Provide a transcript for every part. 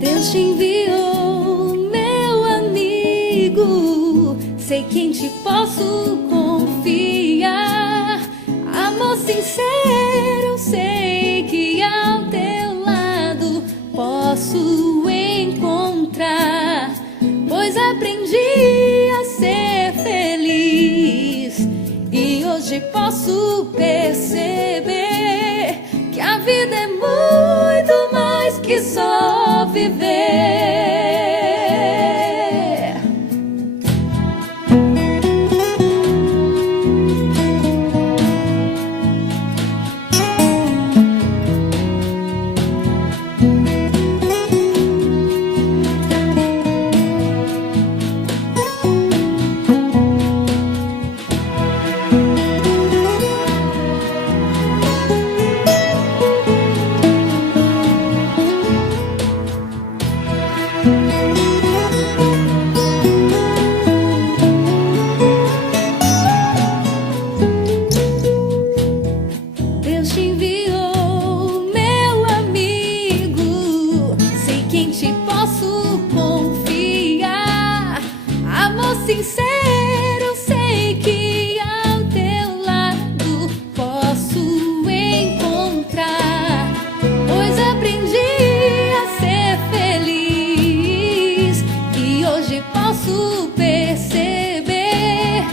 Deus te enviou, meu amigo. Sei que em ti posso confiar. Amor sincero, sei que ao teu lado posso encontrar. Pois aprendi a ser feliz e hoje posso perceber que a vida é muito mais que só viver. Deus te enviou, meu amigo. Sei que em ti posso confiar. Amor sincero, sei que ao teu lado posso encontrar. Pois aprendi a ser feliz e hoje posso perceber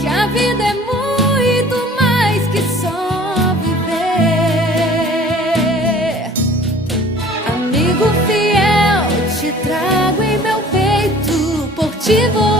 que a vida é muito mais que só viver. Amigo fiel, te trago em meu peito, por ti vou